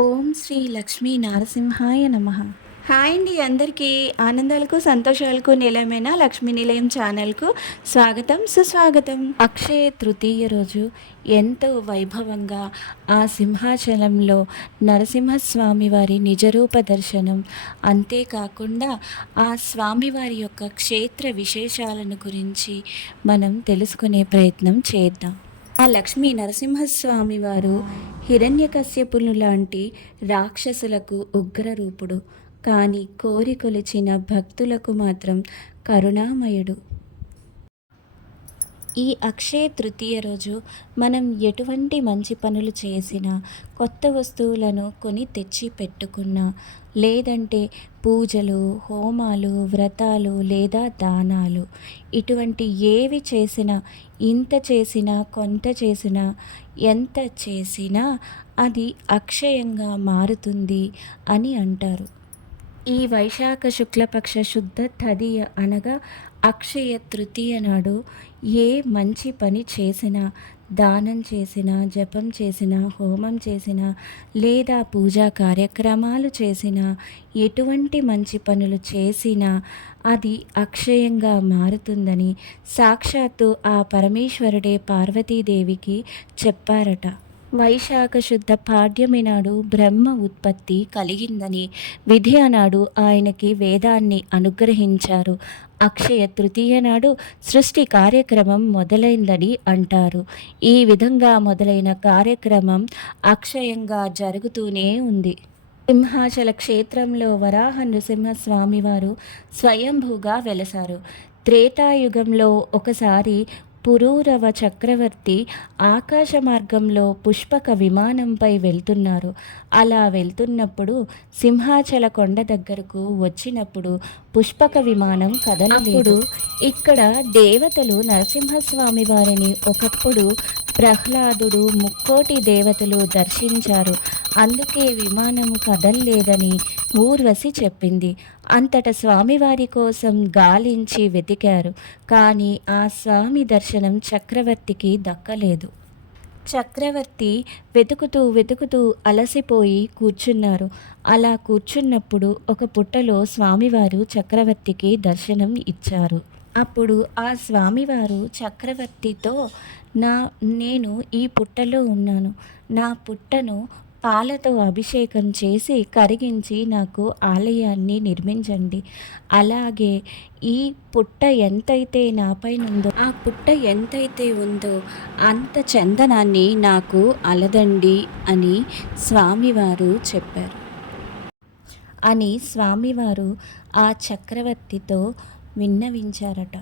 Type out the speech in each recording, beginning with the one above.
ఓం శ్రీ లక్ష్మీ నరసింహాయ నమః. హాయ్ అండి అందరికీ. ఆనందాలకు సంతోషాలకు నిలయమైన లక్ష్మీ నిలయం ఛానల్కు స్వాగతం సుస్వాగతం. అక్షయ తృతీయ రోజు ఎంతో వైభవంగా ఆ సింహాచలంలో నరసింహస్వామి వారి నిజరూప దర్శనం, అంతేకాకుండా ఆ స్వామివారి యొక్క క్షేత్ర విశేషాలను గురించి మనం తెలుసుకునే ప్రయత్నం చేద్దాం. ఆ లక్ష్మీ నరసింహస్వామి వారు హిరణ్యకశ్యపులు లాంటి రాక్షసులకు ఉగ్రరూపుడు, కానీ కోరి కొలిచిన భక్తులకు మాత్రం కరుణామయుడు. ఈ అక్షయ తృతీయ రోజు మనం ఎటువంటి మంచి పనులు చేసినా, కొత్త వస్తువులను కొని తెచ్చి పెట్టుకున్నా, లేదంటే పూజలు, హోమాలు, వ్రతాలు లేదా దానాలు, ఇటువంటి ఏవి చేసినా, ఇంత చేసినా, కొంత చేసినా, ఎంత చేసినా అది అక్షయంగా మారుతుంది అని అంటారు. ఈ వైశాఖ శుక్లపక్ష శుద్ధ తదియ అనగా అక్షయ తృతీయ నాడు ఏ మంచి పని చేసినా, దానం చేసినా, జపం చేసినా, హోమం చేసినా, లేదా పూజా కార్యక్రమాలు చేసినా, ఎటువంటి మంచి పనులు చేసినా అది అక్షయంగా మారుతుందని సాక్షాత్తు ఆ పరమేశ్వరుడే పార్వతీదేవికి చెప్పారట. వైశాఖ శుద్ధ పాడ్యమి నాడు బ్రహ్మ ఉత్పత్తి కలిగిందని, విధి నాడు ఆయనకి వేదాన్ని అనుగ్రహించారు. అక్షయ తృతీయ నాడు సృష్టి కార్యక్రమం మొదలైందని అంటారు. ఈ విధంగా మొదలైన కార్యక్రమం అక్షయంగా జరుగుతూనే ఉంది. సింహాచల క్షేత్రంలో వరాహ నృసింహస్వామివారు స్వయంభూగా వెలసారు. త్రేతాయుగంలో ఒకసారి పురూరవ చక్రవర్తి ఆకాశ మార్గంలో పుష్పక విమానంపై వెళ్తున్నారు. అలా వెళ్తున్నప్పుడు సింహాచల కొండ దగ్గరకు వచ్చినప్పుడు పుష్పక విమానం కదలలేదు. ఇక్కడ దేవతలు నరసింహస్వామి వారిని ఒకప్పుడు ప్రహ్లాదుడు, ముక్కోటి దేవతలు దర్శించారు. అందుకే విమానం కదల్లేదని ఊర్వశి చెప్పింది. అంతటా స్వామివారి కోసం గాలించి వెతికారు. కానీ ఆ స్వామి దర్శనం చక్రవర్తికి దక్కలేదు. చక్రవర్తి వెతుకుతూ అలసిపోయి కూర్చున్నారు. అలా కూర్చున్నప్పుడు ఒక పుట్టలో స్వామివారు చక్రవర్తికి దర్శనం ఇచ్చారు. అప్పుడు ఆ స్వామివారు చక్రవర్తితో, నేను ఈ పుట్టలో ఉన్నాను. నా పుట్టను పాలతో అభిషేకం చేసి కరిగించి నాకు ఆలయాన్ని నిర్మించండి. అలాగే ఈ పుట్ట ఎంతైతే నాపైనుందో, ఆ పుట్ట ఎంతైతే ఉందో అంత చందనాన్ని నాకు అలదండి అని స్వామివారు చెప్పారు. స్వామివారు ఆ చక్రవర్తితో విన్నవించారట.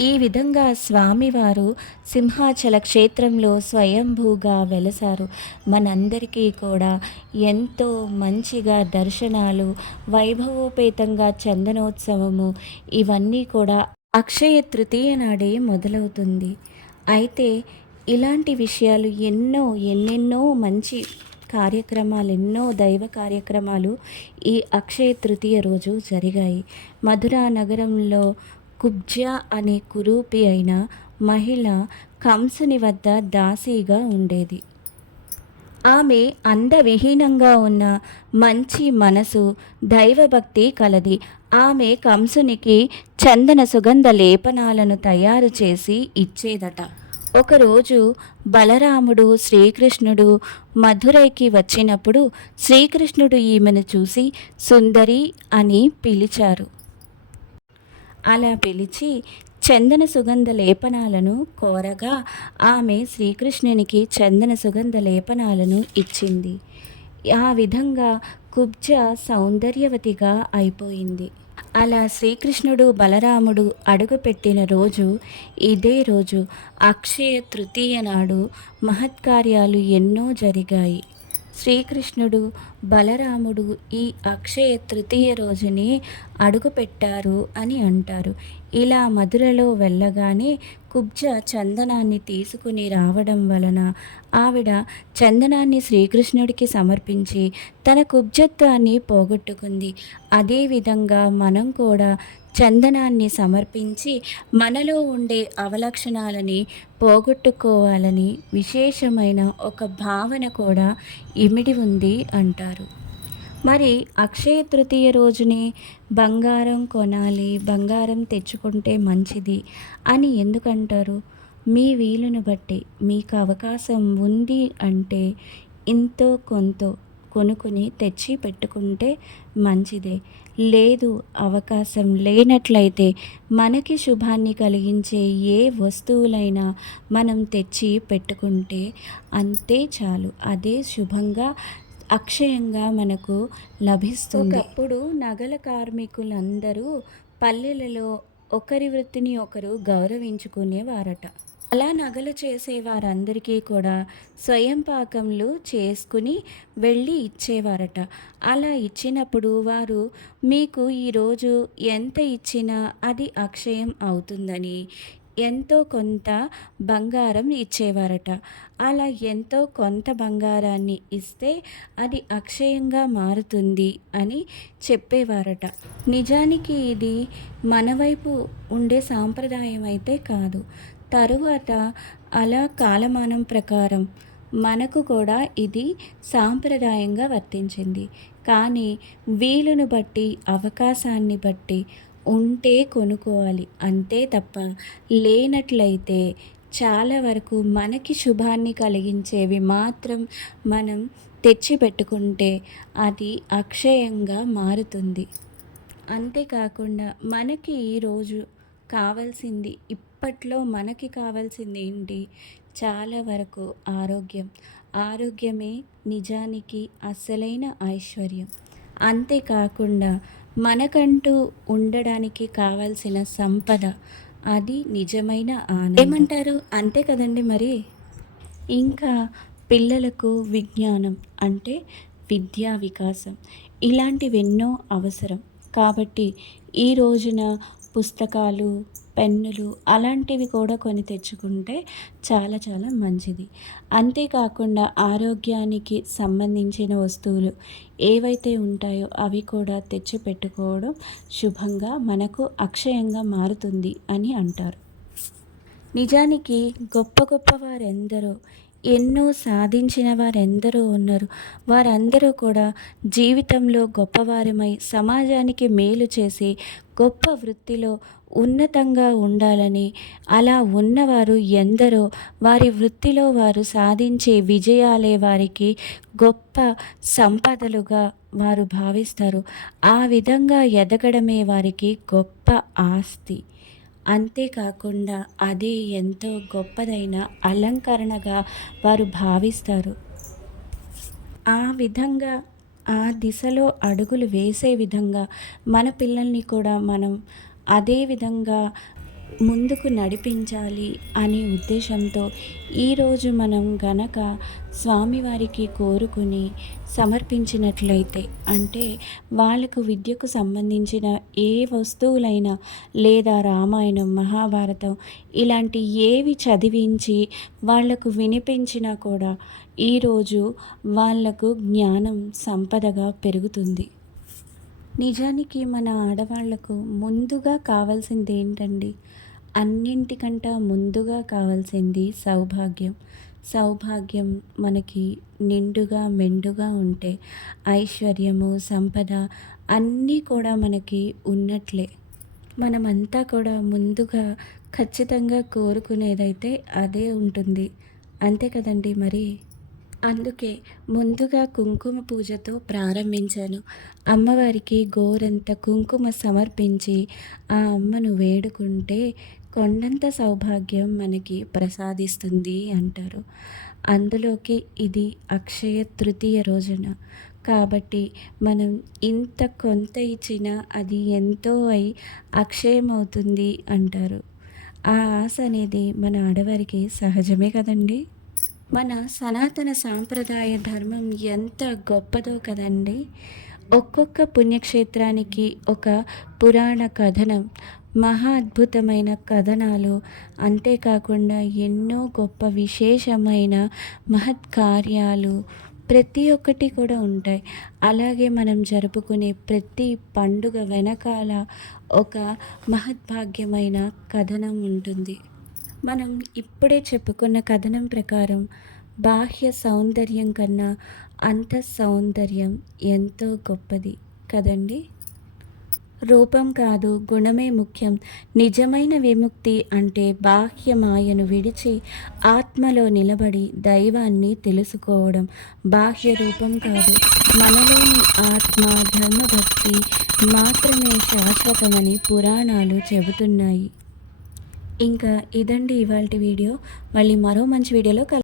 ఈ విధంగా స్వామివారు సింహాచల క్షేత్రంలో స్వయంభూగా వెలసారు. మనందరికీ కూడా ఎంతో మంచిగా దర్శనాలు, వైభవోపేతంగా చందనోత్సవము, ఇవన్నీ కూడా అక్షయ తృతీయ నాడే మొదలవుతుంది. అయితే ఇలాంటి విషయాలు ఎన్నెన్నో మంచి కార్యక్రమాలు, ఎన్నో దైవ కార్యక్రమాలు ఈ అక్షయ తృతీయ రోజు జరిగాయి. మధురా నగరంలో కుబ్జా అనే కురూపి అయిన మహిళ కంసుని వద్ద దాసీగా ఉండేది. ఆమె అందవిహీనంగా ఉన్న మంచి మనసు, దైవభక్తి కలది. ఆమె కంసునికి చందన సుగంధ లేపనాలను తయారు చేసి ఇచ్చేదట. ఒకరోజు బలరాముడు, శ్రీకృష్ణుడు మధురైకి వచ్చినప్పుడు శ్రీకృష్ణుడు ఈమెను చూసి సుందరి అని పిలిచారు. అలా పిలిచి చందన సుగంధ లేపనాలను కోరగా ఆమె శ్రీకృష్ణునికి చందన సుగంధ లేపనాలను ఇచ్చింది. ఆ విధంగా కుబ్జ సౌందర్యవతిగా అయిపోయింది. అలా శ్రీకృష్ణుడు, బలరాముడు అడుగుపెట్టిన రోజు ఇదే రోజు. అక్షయ తృతీయ నాడు మహత్కార్యాలు ఎన్నో జరిగాయి. శ్రీకృష్ణుడు, బలరాముడు ఈ అక్షయ తృతీయ రోజుని అడుగుపెట్టారు అని అంటారు. ఇలా మధురలో వెళ్ళగానే కుబ్జ చందనాన్ని తీసుకుని రావడం వలన ఆవిడ చందనాన్ని శ్రీకృష్ణుడికి సమర్పించి తన కుబ్జత్వాన్ని పోగొట్టుకుంది. అదేవిధంగా మనం కూడా చందనాన్ని సమర్పించి మనలో ఉండే అవలక్షణాలని పోగొట్టుకోవాలని విశేషమైన ఒక భావన కూడా ఇమిడి ఉంది అంటారు. మరి అక్షయ తృతీయ రోజునే బంగారం కొనాలి, బంగారం తెచ్చుకుంటే మంచిది అని ఎందుకంటారు? మీ వీలుని బట్టి మీకు అవకాశం ఉంది అంటే ఇంతో కొంతో కొనుక్కొని తెచ్చి పెట్టుకుంటే మంచిదే. లేదు, అవకాశం లేనట్లయితే మనకి శుభాన్ని కలిగించే ఏ వస్తువులైనా మనం తెచ్చి పెట్టుకుంటే అంతే చాలు. అదే శుభంగా అక్షయంగా మనకు లభిస్తుంది. ఒకప్పుడు నగల కార్మికులందరూ పల్లెలలో ఒకరి వృత్తిని ఒకరు గౌరవించుకునేవారట. అలా నగలు చేసే వారందరికీ కూడా స్వయం పాకములు చేసుకుని వెళ్ళి ఇచ్చేవారట. అలా ఇచ్చినప్పుడు వారు మీకు ఈరోజు ఎంత ఇచ్చినా అది అక్షయం అవుతుందని ఎంతో కొంత బంగారం ఇచ్చేవారట. అలా ఎంతో కొంత బంగారాన్ని ఇస్తే అది అక్షయంగా మారుతుంది అని చెప్పేవారట. నిజానికి ఇది మన వైపు ఉండే సాంప్రదాయం అయితే కాదు. తరువాత అలా కాలమానం ప్రకారం మనకు కూడా ఇది సాంప్రదాయంగా వర్తించింది. కానీ వీలును బట్టి, అవకాశాన్ని బట్టి ఉంటే కొనుక్కోవాలి అంతే తప్ప, లేనట్లయితే చాలా వరకు మనకి శుభాన్ని కలిగించేవి మాత్రం మనం తెచ్చిపెట్టుకుంటే అది అక్షయంగా మారుతుంది. అంతేకాకుండా మనకి ఈరోజు కావాల్సింది, ఇప్పట్లో మనకి కావాల్సింది ఏంటి? చాలా వరకు ఆరోగ్యం. ఆరోగ్యమే నిజానికి అసలైన ఐశ్వర్యం. అంతేకాకుండా మనకంటూ ఉండడానికి కావాల్సిన సంపద, అది నిజమైన ఆనందం. ఏమంటారు? అంతే కదండి మరి. ఇంకా పిల్లలకు విజ్ఞానం అంటే విద్యా వికాసం ఇలాంటివెన్నో అవసరం. కాబట్టి ఈ రోజున పుస్తకాలు, పెన్నులు అలాంటివి కూడా కొని తెచ్చుకుంటే చాలా చాలా మంచిది. అంతేకాకుండా ఆరోగ్యానికి సంబంధించిన వస్తువులు ఏవైతే ఉంటాయో అవి కూడా తెచ్చి పెట్టుకోవడం శుభంగా మనకు అక్షయంగా మారుతుంది అని అంటారు. నిజానికి గొప్ప గొప్ప వారెందరో, ఎన్నో సాధించిన వారెందరో ఉన్నారు. వారందరూ కూడా జీవితంలో గొప్పవారమై సమాజానికి మేలు చేసి గొప్ప వృత్తిలో ఉన్నతంగా ఉండాలని, అలా ఉన్నవారు ఎందరో వారి వృత్తిలో వారు సాధించే విజయాలే వారికి గొప్ప సంపదలుగా వారు భావిస్తారు. ఆ విధంగా ఎదగడమే వారికి గొప్ప ఆస్తి. అంతేకాకుండా అదే ఎంతో గొప్పదైన అలంకరణగా వారు భావిస్తారు. ఆ విధంగా ఆ దిశలో అడుగులు వేసే విధంగా మన పిల్లల్ని కూడా మనం అదే విధంగా ముందుకు నడిపించాలి అనే ఉద్దేశంతో ఈరోజు మనం గనక స్వామివారికి కోరుకుని సమర్పించినట్లయితే, అంటే వాళ్ళకు విద్యకు సంబంధించిన ఏ వస్తువులైనా లేదా రామాయణం, మహాభారతం ఇలాంటి ఏవి చదివించి వాళ్లకు వినిపించినా కూడా ఈరోజు వాళ్లకు జ్ఞానం సంపదగా పెరుగుతుంది. నిజానికి మన ఆడవాళ్లకు ముందుగా కావాల్సింది ఏంటండి? అన్నింటికంటే ముందుగా కావాల్సింది సౌభాగ్యం. సౌభాగ్యం మనకి నిండుగా మెండుగా ఉంటే ఐశ్వర్యము, సంపద అన్నీ కూడా మనకి ఉన్నట్లే. మనమంతా కూడా ముందుగా ఖచ్చితంగా కోరుకునేదైతే అదే ఉంటుంది. అంతే కదండి మరి. అందుకే ముందుగా కుంకుమ పూజతో ప్రారంభించాను. అమ్మవారికి గోరంత కుంకుమ సమర్పించి ఆ అమ్మను వేడుకుంటే కొండంత సౌభాగ్యం మనకి ప్రసాదిస్తుంది అంటారు. అందులోకి ఇది అక్షయ తృతీయ రోజున కాబట్టి మనం ఇంత కొంత ఇచ్చినా అది ఎంతో అయి అక్షయమవుతుంది అంటారు. ఆ ఆశ అనేది మన ఆడవారికి సహజమే కదండి. మన సనాతన సాంప్రదాయ ధర్మం ఎంత గొప్పదో కదండి. ఒక్కొక్క పుణ్యక్షేత్రానికి ఒక పురాణ కథనం, మహా అద్భుతమైన కథనాలు, అంతేకాకుండా ఎన్నో గొప్ప విశేషమైన మహత్ కార్యాలు ప్రతి ఒక్కటి కూడా ఉంటాయి. అలాగే మనం జరుపుకునే ప్రతి పండుగ వెనకాల ఒక మహద్భాగ్యమైన కథనం ఉంటుంది. మనం ఇప్పుడే చెప్పుకున్న కథనం ప్రకారం బాహ్య సౌందర్యం కన్నా అంతః సౌందర్యం ఎంతో గొప్పది కదండీ! రూపం కాదు, గుణమే ముఖ్యం. నిజమైన విముక్తి అంటే బాహ్య మాయను విడిచి ఆత్మలో నిలబడి దైవాన్ని తెలుసుకోవడం. బాహ్య రూపం కాదు, మనలోని ఆత్మ, ధర్మభక్తి మాత్రమే శాశ్వతమని పురాణాలు చెబుతున్నాయి. ఇంకా ఇదండి ఇవాల్టి వీడియో. మళ్ళీ మరో మంచి వీడియోలో